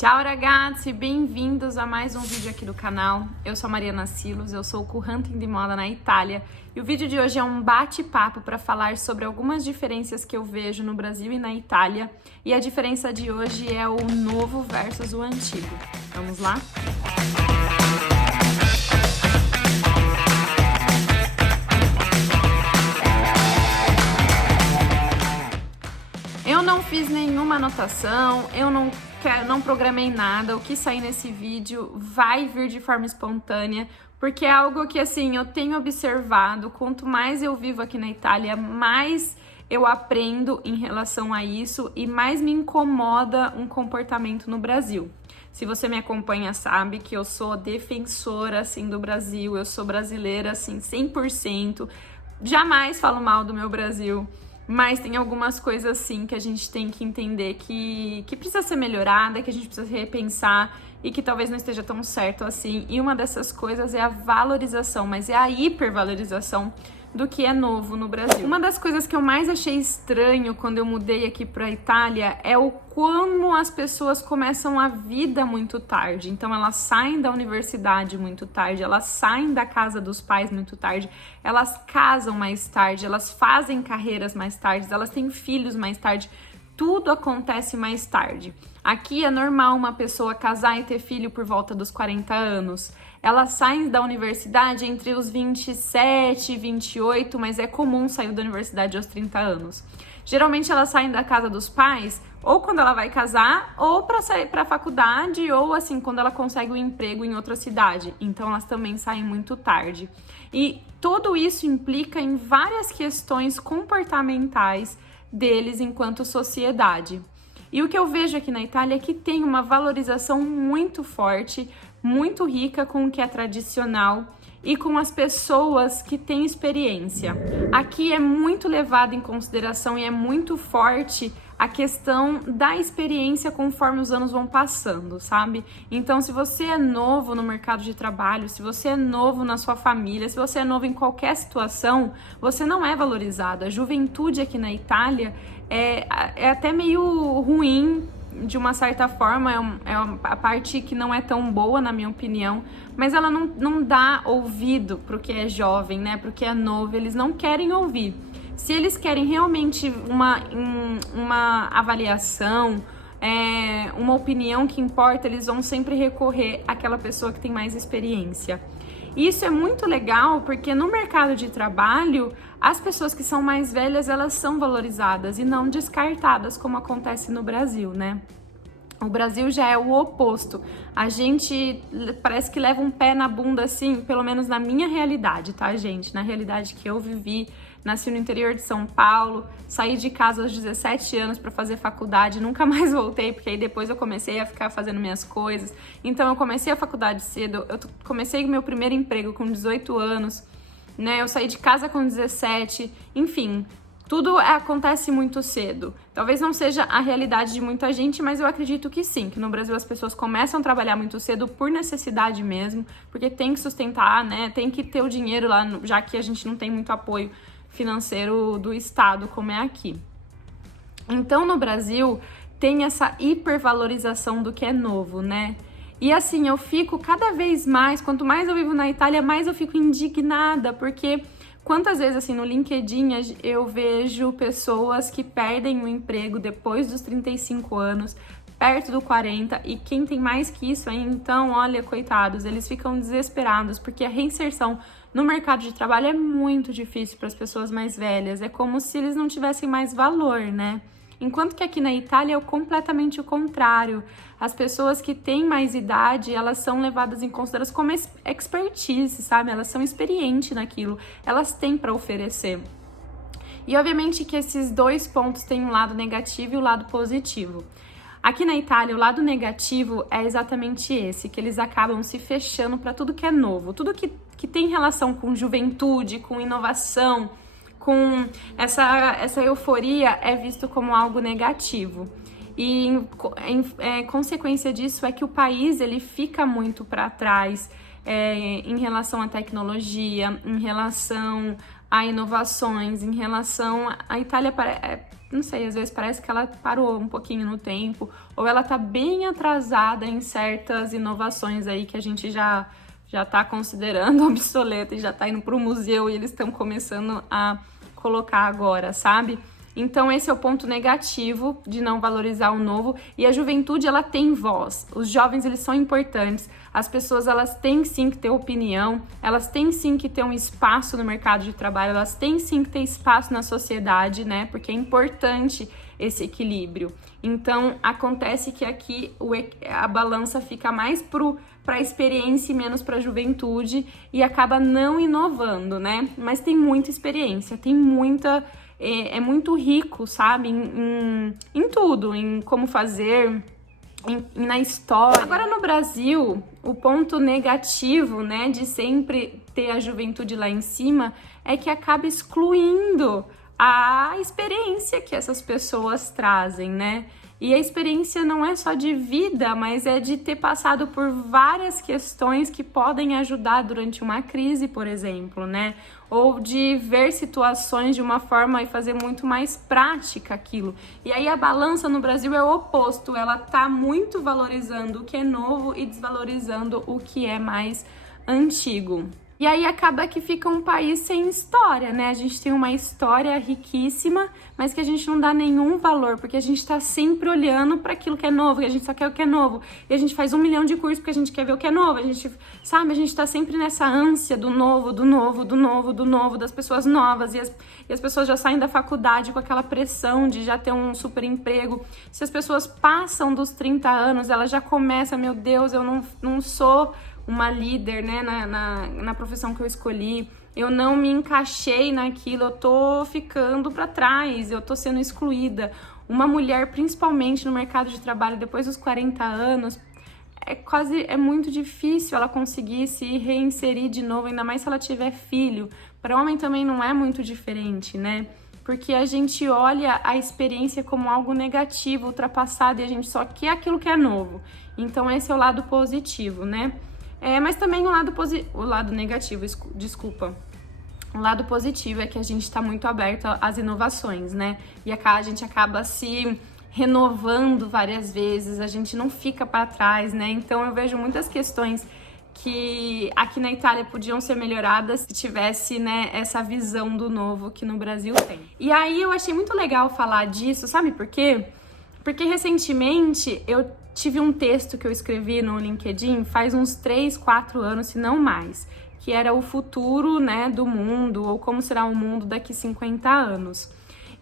Ciao ragazzi, bem-vindos a mais um vídeo aqui do canal. Eu sou a Mariana Silos, eu sou co-hunting de moda na Itália e o vídeo de hoje é um bate-papo para falar sobre algumas diferenças que eu vejo no Brasil e na Itália, e a diferença de hoje é o novo versus o antigo. Vamos lá? Eu não fiz nenhuma anotação, eu não programei nada, o que sair nesse vídeo vai vir de forma espontânea, porque é algo que, assim, eu tenho observado. Quanto mais eu vivo aqui na Itália, mais eu aprendo em relação a isso e mais me incomoda um comportamento no Brasil. Se você me acompanha, sabe que eu sou defensora, assim, do Brasil, eu sou brasileira, assim, 100%, jamais falo mal do meu Brasil. Mas tem algumas coisas, sim, que a gente tem que entender que precisa ser melhorada, que a gente precisa repensar e que talvez não esteja tão certo assim. E uma dessas coisas é a valorização, mas é a hipervalorização do que é novo no Brasil. Uma das coisas que eu mais achei estranho quando eu mudei aqui para a Itália é o como as pessoas começam a vida muito tarde. Então elas saem da universidade muito tarde, elas saem da casa dos pais muito tarde, elas casam mais tarde, elas fazem carreiras mais tarde, elas têm filhos mais tarde. Tudo acontece mais tarde. Aqui é normal uma pessoa casar e ter filho por volta dos 40 anos. Elas saem da universidade entre os 27 e 28, mas é comum sair da universidade aos 30 anos. Geralmente elas saem da casa dos pais ou quando ela vai casar, ou para sair para a faculdade, ou assim, quando ela consegue um emprego em outra cidade. Então elas também saem muito tarde. E tudo isso implica em várias questões comportamentais deles enquanto sociedade. E o que eu vejo aqui na Itália é que tem uma valorização muito forte, muito rica com o que é tradicional e com as pessoas que têm experiência. Aqui é muito levado em consideração e é muito forte a questão da experiência conforme os anos vão passando, sabe? Então, se você é novo no mercado de trabalho, se você é novo na sua família, se você é novo em qualquer situação, você não é valorizado. A juventude aqui na Itália é até meio ruim, de uma certa forma, é a parte que não é tão boa, na minha opinião, mas ela não dá ouvido pro que é jovem, né? Pro que é novo, eles não querem ouvir. Se eles querem realmente uma avaliação, uma opinião que importa, eles vão sempre recorrer àquela pessoa que tem mais experiência. Isso é muito legal porque no mercado de trabalho, as pessoas que são mais velhas, elas são valorizadas e não descartadas, como acontece no Brasil, né? O Brasil já é o oposto. A gente parece que leva um pé na bunda, assim, pelo menos na minha realidade, tá, gente? Na realidade que eu vivi, nasci no interior de São Paulo, saí de casa aos 17 anos para fazer faculdade, nunca mais voltei, porque aí depois eu comecei a ficar fazendo minhas coisas. Então eu comecei a faculdade cedo, eu comecei meu primeiro emprego com 18 anos, né? Eu saí de casa com 17, enfim. Tudo acontece muito cedo. Talvez não seja a realidade de muita gente, mas eu acredito que sim, que no Brasil as pessoas começam a trabalhar muito cedo por necessidade mesmo, porque tem que sustentar, né? Tem que ter o dinheiro lá, já que a gente não tem muito apoio financeiro do Estado, como é aqui. Então, no Brasil, tem essa hipervalorização do que é novo, né? E assim, eu fico cada vez mais, quanto mais eu vivo na Itália, mais eu fico indignada, porque quantas vezes, assim, no LinkedIn eu vejo pessoas que perdem o emprego depois dos 35 anos, perto do 40, e quem tem mais que isso aí, então, olha, coitados, eles ficam desesperados, porque a reinserção no mercado de trabalho é muito difícil para as pessoas mais velhas, é como se eles não tivessem mais valor, né? Enquanto que aqui na Itália é completamente o contrário. As pessoas que têm mais idade, elas são levadas em consideração como expertise, sabe? Elas são experientes naquilo, elas têm para oferecer. E obviamente que esses dois pontos têm um lado negativo e o lado positivo. Aqui na Itália, o lado negativo é exatamente esse, que eles acabam se fechando para tudo que é novo, tudo que tem relação com juventude, com inovação, com essa euforia é visto como algo negativo. E consequência disso é que o país ele fica muito para trás em relação à tecnologia, em relação a inovações, em relação à Itália, não sei, às vezes parece que ela parou um pouquinho no tempo, ou ela tá bem atrasada em certas inovações aí que a gente já tá considerando obsoleta e já tá indo pro museu e eles estão começando a colocar agora, sabe? Então esse é o ponto negativo de não valorizar o novo, e a juventude ela tem voz, os jovens eles são importantes, as pessoas elas têm sim que ter opinião, elas têm sim que ter um espaço no mercado de trabalho, elas têm sim que ter espaço na sociedade, né, porque é importante esse equilíbrio. Então acontece que aqui a balança fica mais para a experiência e menos para a juventude e acaba não inovando, né, mas tem muita experiência, tem muita... É muito rico, sabe, em tudo, em como fazer, na história. Agora no Brasil, o ponto negativo, né, de sempre ter a juventude lá em cima é que acaba excluindo a experiência que essas pessoas trazem, né? E a experiência não é só de vida, mas é de ter passado por várias questões que podem ajudar durante uma crise, por exemplo, né? Ou de ver situações de uma forma e fazer muito mais prática aquilo. E aí a balança no Brasil é o oposto, ela tá muito valorizando o que é novo e desvalorizando o que é mais antigo. E aí acaba que fica um país sem história, né? A gente tem uma história riquíssima, mas que a gente não dá nenhum valor, porque a gente tá sempre olhando para aquilo que é novo, e a gente só quer o que é novo. E a gente faz 1 milhão de cursos porque a gente quer ver o que é novo. A gente, sabe, a gente tá sempre nessa ânsia do novo, do novo, do novo, do novo, das pessoas novas. E as pessoas já saem da faculdade com aquela pressão de já ter um super emprego. Se as pessoas passam dos 30 anos, elas já começam, meu Deus, eu não sou uma líder, né, na profissão que eu escolhi, eu não me encaixei naquilo, eu tô ficando para trás, eu tô sendo excluída. Uma mulher, principalmente no mercado de trabalho, depois dos 40 anos, é muito difícil ela conseguir se reinserir de novo, ainda mais se ela tiver filho. Para homem também não é muito diferente, né? Porque a gente olha a experiência como algo negativo, ultrapassado, e a gente só quer aquilo que é novo. Então esse é o lado positivo, né? Mas também o lado negativo, desculpa. O lado positivo é que a gente está muito aberto às inovações, né? E a gente acaba se renovando várias vezes, a gente não fica para trás, né? Então eu vejo muitas questões que aqui na Itália podiam ser melhoradas se tivesse, né, essa visão do novo que no Brasil tem. E aí eu achei muito legal falar disso, sabe por quê? Porque recentemente eu tive um texto que eu escrevi no LinkedIn faz uns 3, 4 anos, se não mais, que era o futuro, né, do mundo, ou como será o mundo daqui 50 anos.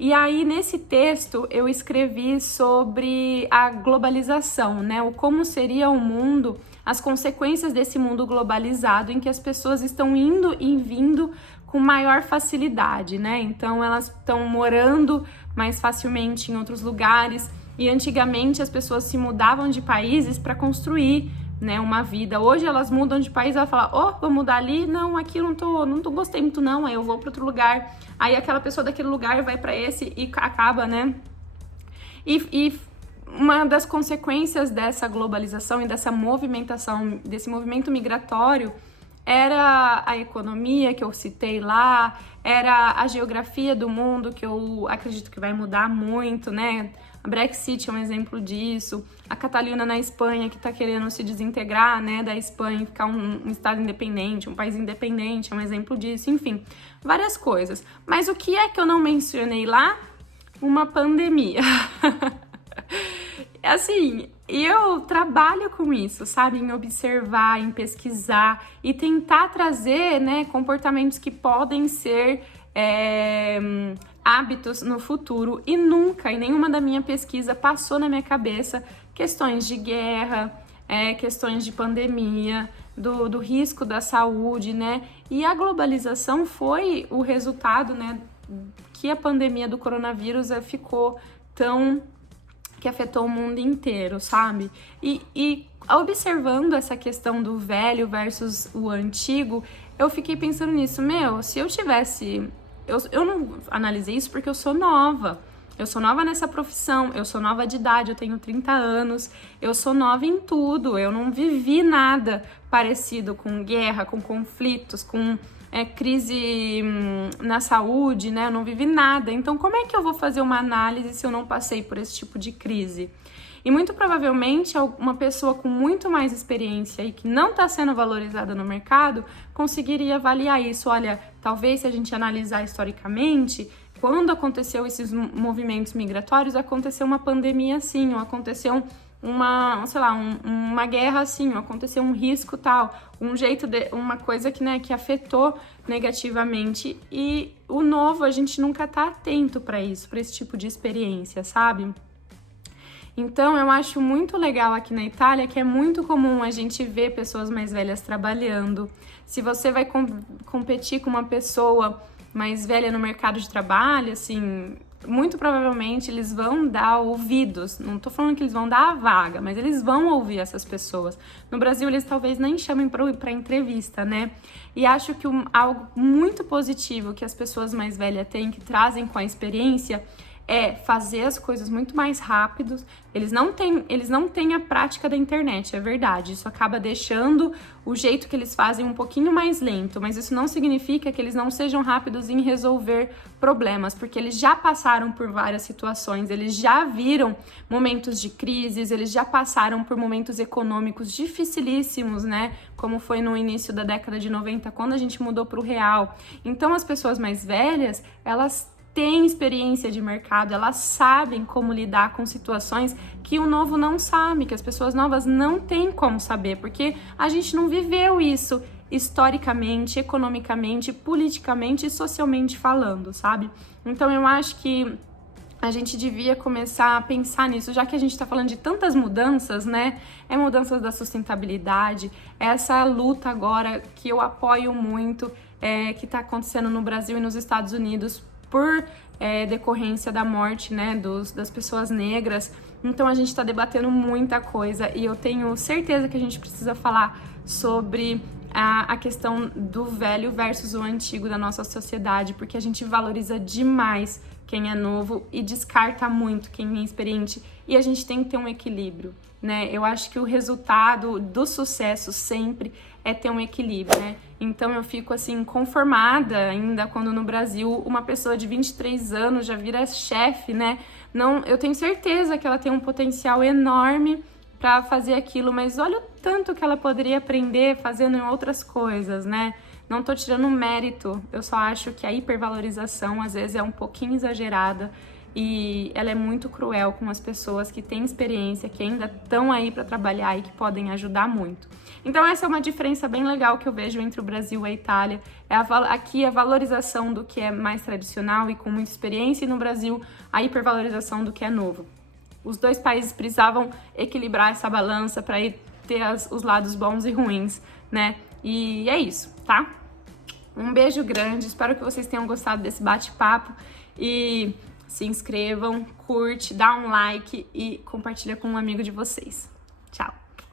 E aí, nesse texto, eu escrevi sobre a globalização, né, o como seria o mundo, as consequências desse mundo globalizado, em que as pessoas estão indo e vindo com maior facilidade, né, então elas estão morando mais facilmente em outros lugares. E antigamente as pessoas se mudavam de países para construir, né, uma vida. Hoje elas mudam de país, ela fala, vou mudar ali, não, aqui eu não gostei muito não, aí eu vou para outro lugar. Aí aquela pessoa daquele lugar vai para esse e acaba, né? E uma das consequências dessa globalização e dessa movimentação, desse movimento migratório, era a economia que eu citei lá, era a geografia do mundo, que eu acredito que vai mudar muito, né? A Brexit é um exemplo disso. A Catalunha na Espanha, que está querendo se desintegrar, né, da Espanha e ficar um estado independente, um país independente, é um exemplo disso. Enfim, várias coisas. Mas o que é que eu não mencionei lá? Uma pandemia. Assim, eu trabalho com isso, sabe? Em observar, em pesquisar e tentar trazer, né, comportamentos que podem ser hábitos no futuro, e nunca, em nenhuma da minha pesquisa, passou na minha cabeça questões de guerra, questões de pandemia, do risco da saúde, né? E a globalização foi o resultado, né, que a pandemia do coronavírus ficou tão... que afetou o mundo inteiro, sabe? E observando essa questão do velho versus o antigo, eu fiquei pensando nisso, se eu tivesse... Eu não analisei isso porque eu sou nova. Eu sou nova nessa profissão, eu sou nova de idade, eu tenho 30 anos, eu sou nova em tudo, eu não vivi nada parecido com guerra, com conflitos, com crise na saúde, né? Eu não vivi nada. Então, como é que eu vou fazer uma análise se eu não passei por esse tipo de crise? E muito provavelmente uma pessoa com muito mais experiência e que não está sendo valorizada no mercado conseguiria avaliar isso. Olha, talvez se a gente analisar historicamente, quando aconteceu esses movimentos migratórios, aconteceu uma pandemia assim, ou aconteceu uma guerra assim, ou aconteceu um risco tal, uma coisa que afetou negativamente. E o novo, a gente nunca tá atento para isso, para esse tipo de experiência, sabe? Então, eu acho muito legal aqui na Itália que é muito comum a gente ver pessoas mais velhas trabalhando. Se você vai competir com uma pessoa mais velha no mercado de trabalho, assim, muito provavelmente eles vão dar ouvidos. Não tô falando que eles vão dar a vaga, mas eles vão ouvir essas pessoas. No Brasil, eles talvez nem chamem para entrevista, né? E acho que algo muito positivo que as pessoas mais velhas têm, que trazem com a experiência, é fazer as coisas muito mais rápidos. Eles não têm a prática da internet, é verdade. Isso acaba deixando o jeito que eles fazem um pouquinho mais lento, mas isso não significa que eles não sejam rápidos em resolver problemas, porque eles já passaram por várias situações, eles já viram momentos de crises, eles já passaram por momentos econômicos dificilíssimos, né? Como foi no início da década de 90, quando a gente mudou para o real. Então, as pessoas mais velhas, elas têm experiência de mercado, elas sabem como lidar com situações que o novo não sabe, que as pessoas novas não têm como saber, porque a gente não viveu isso historicamente, economicamente, politicamente e socialmente falando, sabe? Então eu acho que a gente devia começar a pensar nisso, já que a gente está falando de tantas mudanças, né? Mudanças da sustentabilidade, essa luta agora que eu apoio muito, que está acontecendo no Brasil e nos Estados Unidos, por decorrência da morte, né, das pessoas negras. Então a gente está debatendo muita coisa e eu tenho certeza que a gente precisa falar sobre a questão do velho versus o antigo da nossa sociedade, porque a gente valoriza demais quem é novo e descarta muito quem é experiente, e a gente tem que ter um equilíbrio, né? Eu acho que o resultado do sucesso sempre é ter um equilíbrio, né? Então eu fico assim conformada ainda quando no Brasil uma pessoa de 23 anos já vira chefe, né? Não, eu tenho certeza que ela tem um potencial enorme para fazer aquilo, mas olha o tanto que ela poderia aprender fazendo em outras coisas, né? Não tô tirando mérito, eu só acho que a hipervalorização às vezes é um pouquinho exagerada e ela é muito cruel com as pessoas que têm experiência, que ainda estão aí para trabalhar e que podem ajudar muito. Então essa é uma diferença bem legal que eu vejo entre o Brasil e a Itália. Aqui a valorização do que é mais tradicional e com muita experiência, e no Brasil a hipervalorização do que é novo. Os dois países precisavam equilibrar essa balança para ter os lados bons e ruins, né? E é isso, tá? Um beijo grande, espero que vocês tenham gostado desse bate-papo e se inscrevam, curte, dá um like e compartilha com um amigo de vocês. Tchau.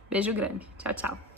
Beijo grande. Tchau, tchau.